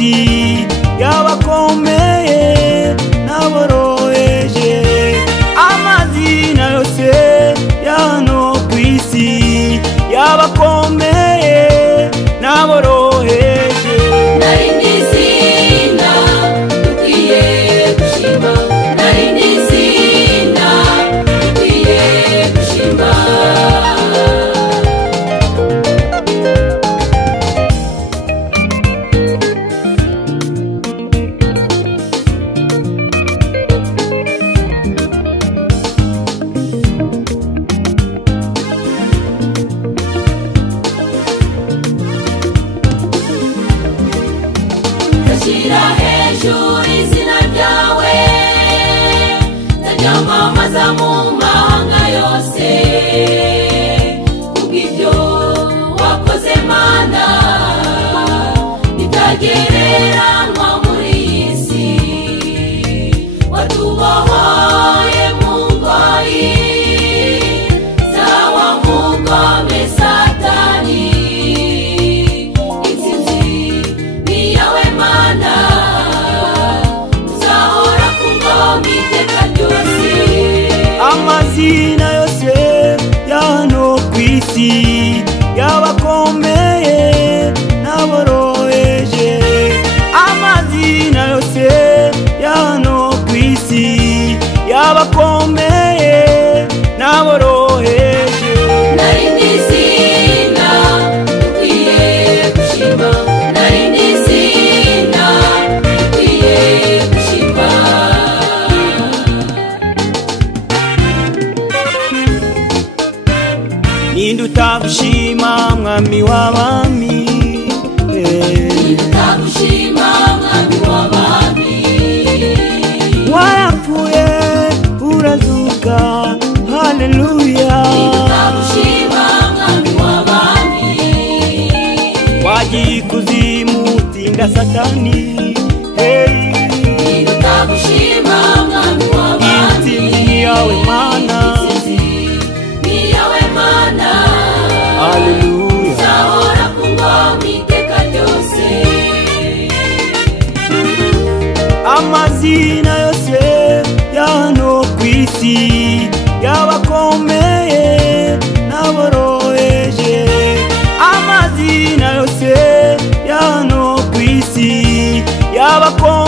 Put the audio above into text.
kw'isi, y'abakomeye n'aboroheje. Amazina yose ya hano kw'isi, y'abakomeye n'aboroheje. Narindi izina dukwiye gushima, narindi izina dukwiye gushima. Ndashyira hejuru izina ryawe, ndaryamamaza mu mahanga yose, kubw'ibyo wakoze Mana bitagereranywa muri iyi si. Watubohoye mu ngoyi zawa mugome Satani, intsinzi ni yawe Mana, uzahora ku ngoma iteka ryose. Amazina yose ya hano kw'isi, y'abakomeye n'aboroheje. Amazina yose ya hano kw'isi, y'abakomeye n'aboroheje. Narindi izina dukwiye gushima, narindi izina dukwiye gushima. Ninde utagushima mwami w'abami? Ndagushima mwami w'abami, Warapfuye urazuka, haleluya. ndagushima mwami w'abami, Wagiye ikuzimu utinda Satani, hey. ndagushima mwami w'abami. Intsinzi ni yawe Mana, Ni yawe Mana, haleluya. uzahora ku ngoma iteka ryose. Amazina yose ya hano kw'isi, y'abakomeye n'aboroheje. Amazina yose ya hano kw'isi, y'abakomeye